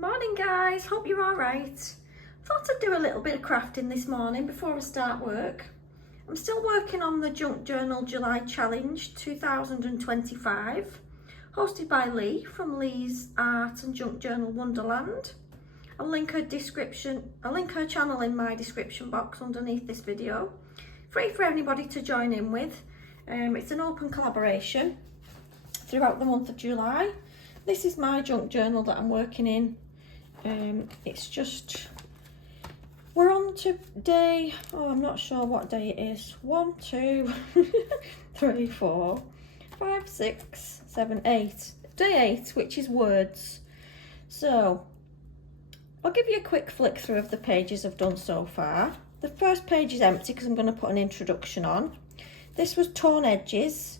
Morning guys, hope you're alright. Thought I'd do a little bit of crafting this morning before I start work. I'm still working on the Junk Journal July Challenge 2025, hosted by Lee from Lee's Art and Junk Journal Wonderland. I'll link her channel in my description box underneath this video. Free for anybody to join in with. It's an open collaboration throughout the month of July. This is my junk journal that I'm working in. We're on to day, I'm not sure what day it is. 1, 2, 3, 4, 5, 6, 7, 8. Day 8, which is words. So, I'll give you a quick flick through of the pages I've done so far. The first page is empty because I'm going to put an introduction on. This was torn edges,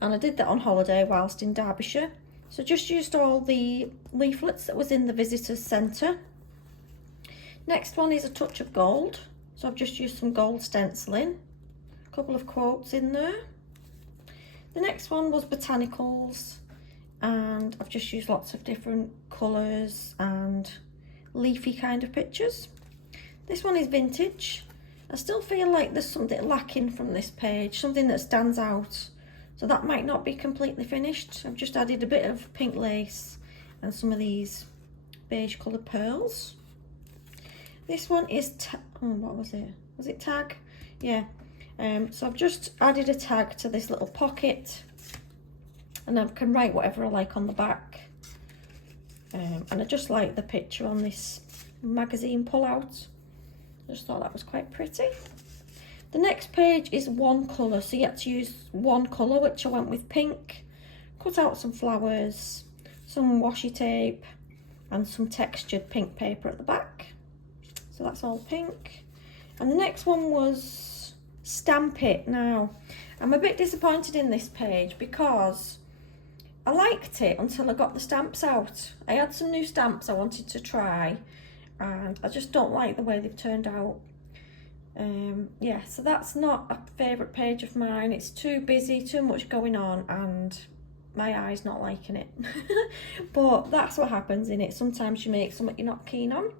and I did that on holiday whilst in Derbyshire. So just used all the leaflets that was in the visitors centre. Next one is a touch of gold. So I've just used some gold stenciling. A couple of quotes in there. The next one was botanicals, and I've just used lots of different colours and leafy kind of pictures. This one is vintage. I still feel like there's something lacking from this page, something that stands out. So that might not be completely finished. I've just added a bit of pink lace and some of these beige coloured pearls. This one is, what was it? Was it tag? Yeah. So I've just added a tag to this little pocket, and I can write whatever I like on the back. And I just like the picture on this magazine pull-out. I just thought that was quite pretty. The next page is one colour, so you had to use one colour, which I went with pink. Cut out some flowers, some washi tape, and some textured pink paper at the back. So that's all pink. And the next one was Stamp It. Now, I'm a bit disappointed in this page because I liked it until I got the stamps out. I had some new stamps I wanted to try, and I just don't like the way they've turned out. Yeah, so that's not a favourite page of mine. It's too busy, too much going on, and my eye's not liking it. But that's what happens in it. Sometimes you make something you're not keen on.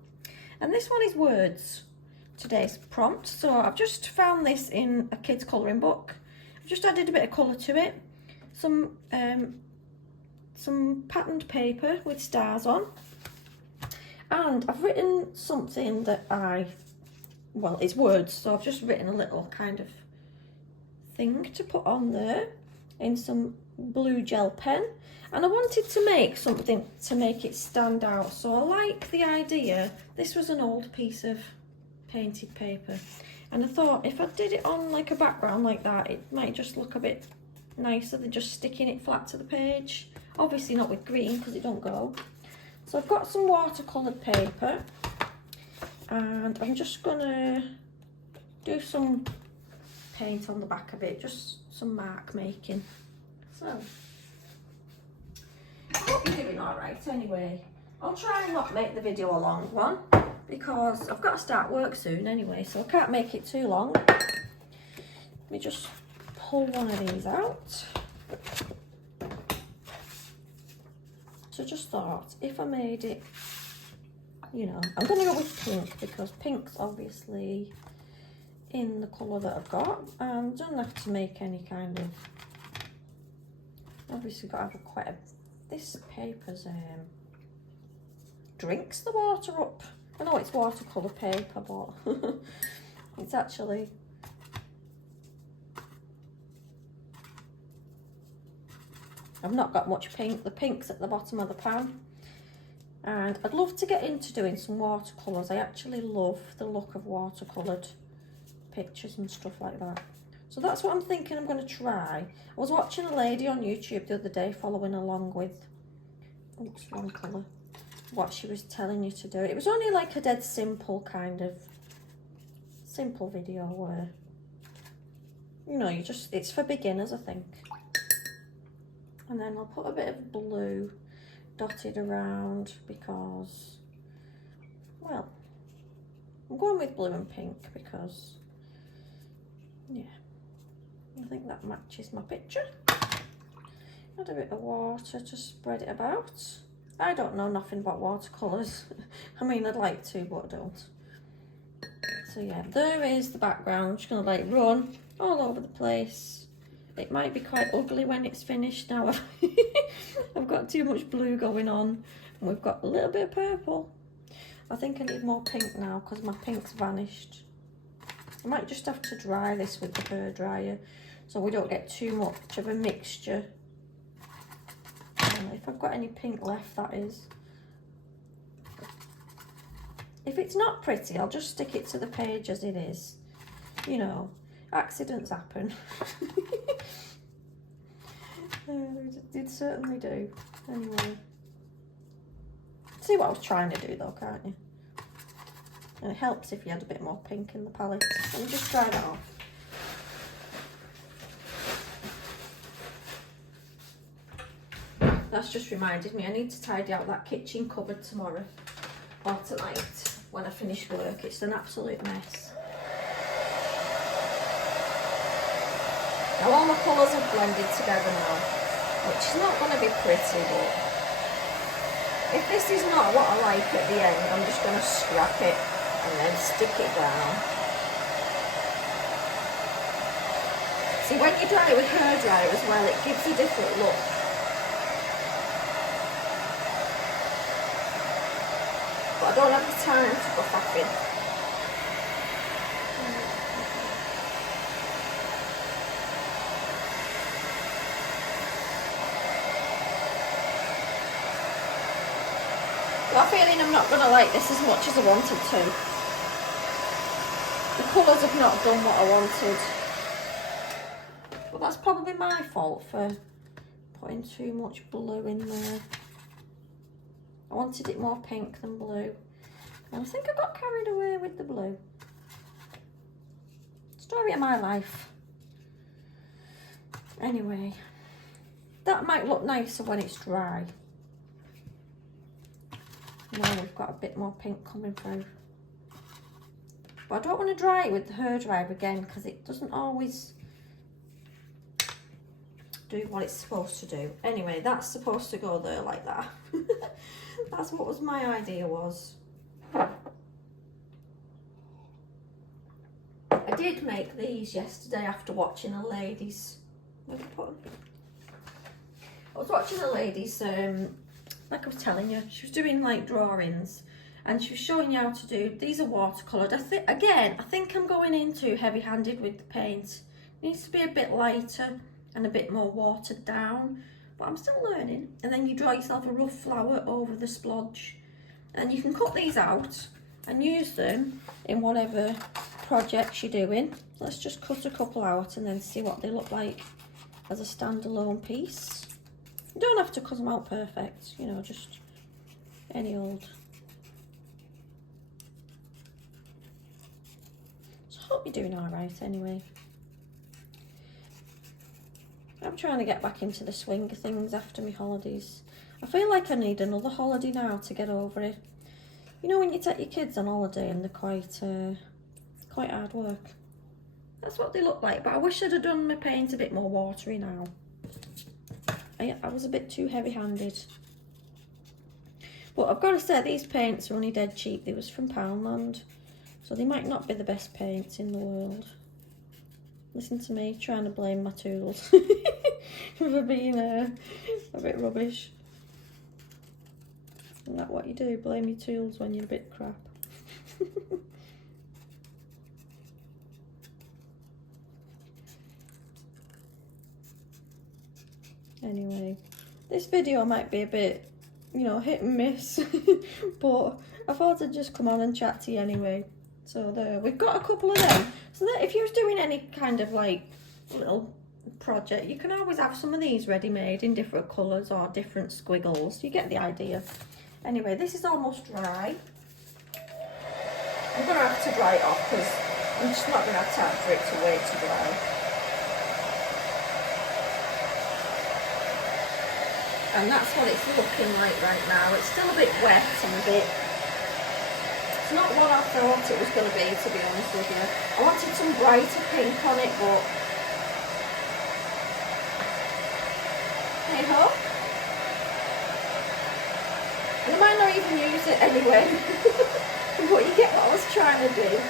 And this one is words, today's prompt. So I've just found this in a kid's colouring book. I've just added a bit of colour to it. Some patterned paper with stars on. And I've written something that well, it's words, so I've just written a little kind of thing to put on there in some blue gel pen, and I wanted to make something to make it stand out. So I like the idea. This was an old piece of painted paper, and I thought if I did it on like a background like that, it might just look a bit nicer than just sticking it flat to the page. Obviously not with green because it don't go. So I've got some watercoloured paper, and I'm just gonna do some paint on the back of it, just some mark making. So I hope you're doing all right anyway. I'll try and not make the video a long one because I've got to start work soon anyway, so I can't make it too long. Let me just pull one of these out. So just thought if I made it, you know, I'm going to go with pink because pink's obviously in the colour that I've got, and don't have to make any kind of, obviously got to have this paper's drinks the water up. I know it's watercolour paper, but it's actually, I've not got much pink. The pink's at the bottom of the pan. And I'd love to get into doing some watercolours. I actually love the look of watercoloured pictures and stuff like that. So that's what I'm thinking I'm going to try. I was watching a lady on YouTube the other day following along with, oops, wrong colour, what she was telling you to do. It was only like a dead simple kind of, simple video where, you know, it's for beginners, I think. And then I'll put a bit of blue dotted around because, well, I'm going with blue and pink because, yeah, I think that matches my picture. Add a bit of water to spread it about. I don't know nothing about watercolours. I mean, I'd like to, but I don't. So yeah, there is the background. I'm just going to let it run all over the place. It might be quite ugly when it's finished now. I've got too much blue going on, and we've got a little bit of purple. I think I need more pink now because my pink's vanished. I might just have to dry this with the hairdryer so we don't get too much of a mixture. If I've got any pink left, that is. If it's not pretty, I'll just stick it to the page as it is. You know, accidents happen. It certainly do. Anyway. See what I was trying to do though, can't you? And it helps if you had a bit more pink in the palette. Let me just dry that off. That's just reminded me I need to tidy out that kitchen cupboard tomorrow or tonight when I finish work. It's an absolute mess. Now all my colours have blended together now, which is not going to be pretty, but if this is not what I like at the end, I'm just going to scrap it and then stick it down. See, when you dry it with hairdryer as well, it gives a different look. But I don't have the time to go faffing. Got a feeling I'm not going to like this as much as I wanted to. The colours have not done what I wanted. But that's probably my fault for putting too much blue in there. I wanted it more pink than blue. And I think I got carried away with the blue. Story of my life. Anyway, that might look nicer when it's dry. Now we've got a bit more pink coming through. But I don't want to dry it with the hairdryer again because it doesn't always do what it's supposed to do. Anyway, that's supposed to go there like that. That's what was my idea was. I did make these yesterday after watching a lady's, where did I put them? I was watching a lady's, like I was telling you, she was doing like drawings and she was showing you how to do, these are watercoloured. I think I'm going in too heavy-handed with the paint. It needs to be a bit lighter and a bit more watered down, but I'm still learning. And then you draw yourself a rough flower over the splodge and you can cut these out and use them in whatever projects you're doing. Let's just cut a couple out and then see what they look like as a standalone piece. You don't have to cut them out perfect, you know, just any old. So I hope you're doing all right anyway. I'm trying to get back into the swing of things after my holidays. I feel like I need another holiday now to get over it. You know when you take your kids on holiday and they're quite hard work. That's what they look like, but I wish I'd have done my paint a bit more watery now. I was a bit too heavy-handed. But I've got to say, these paints are only dead cheap. They was from Poundland, so they might not be the best paints in the world. Listen to me trying to blame my tools for being a bit rubbish. Isn't that what you do? Blame your tools when you're a bit crap. Anyway, this video might be a bit, you know, hit and miss, but I thought I'd just come on and chat to you anyway. So there, we've got a couple of them. So that if you're doing any kind of like little project, you can always have some of these ready-made in different colours or different squiggles. You get the idea. Anyway, this is almost dry. I'm going to have to dry it off because I'm just not going to have time for it to wait to dry. And that's what it's looking like right now. It's still a bit wet and a bit... It's not what I thought it was going to be honest with you. I wanted some brighter pink on it, but... Hey ho. And I might not even use it anyway. But you get what I was trying to do.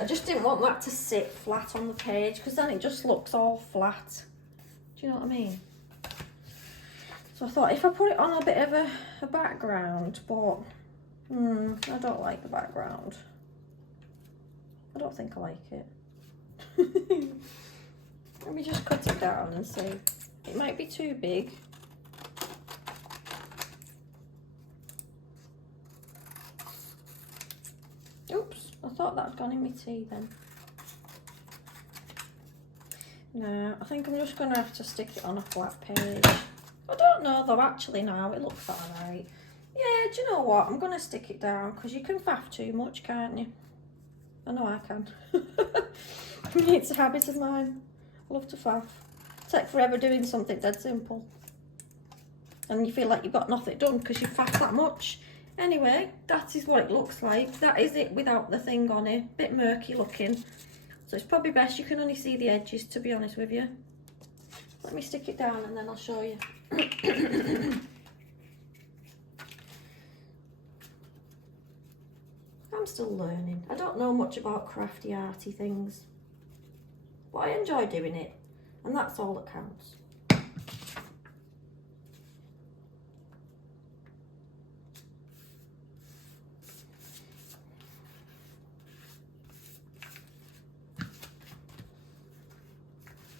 I just didn't want that to sit flat on the page because then it just looks all flat. Do you know what I mean? So I thought if I put it on a bit of a background, but I don't like the background. I don't think I like it. Let me just cut it down and see. It might be too big. Oops, I thought that had gone in my tea then. No, I think I'm just going to have to stick it on a flat page. I don't know though, actually now it looks alright. Yeah, do you know what? I'm going to stick it down because you can faff too much, can't you? I know I can. It's a habit of mine. I love to faff. Take forever doing something dead simple. And you feel like you've got nothing done because you faff that much. Anyway, that is what it looks like. That is it without the thing on it. Bit murky looking. So it's probably best you can only see the edges, to be honest with you. Let me stick it down and then I'll show you. I'm still learning. I don't know much about crafty arty things, but I enjoy doing it, and that's all that counts.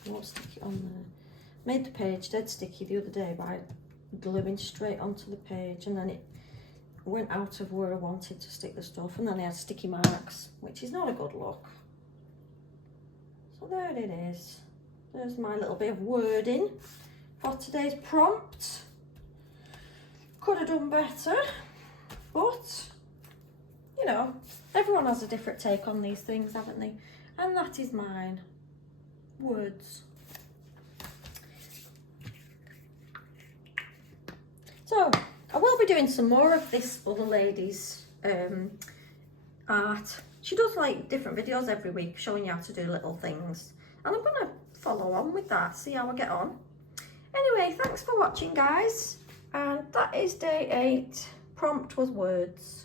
I won't stick it on there. Made the page dead sticky the other day by gluing straight onto the page, and then it went out of where I wanted to stick the stuff, and then I had sticky marks, which is not a good look. So there it is. There's my little bit of wording for today's prompt. Could have done better, but you know, everyone has a different take on these things, haven't they? And that is mine. Words. So I will be doing some more of this other lady's art. She does like different videos every week showing you how to do little things, and I'm gonna follow on with that, see how I get on. Anyway, thanks for watching guys, and that is day 8. Prompt was words.